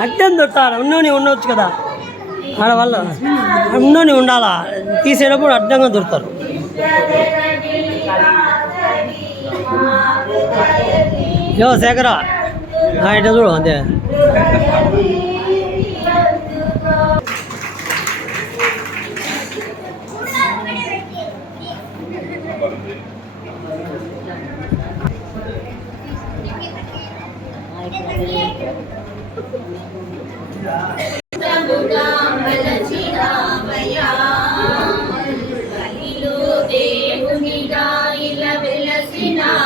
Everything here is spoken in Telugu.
అడ్డం దొట్టారా ఉన్నోని ఉండొచ్చు కదా. ఆడవాళ్ళు ఉండని ఉండాలా? తీసేటప్పుడు అడ్డంగా దొరుకుతారు. యో శేఖర. చూడు అంతే. Nina.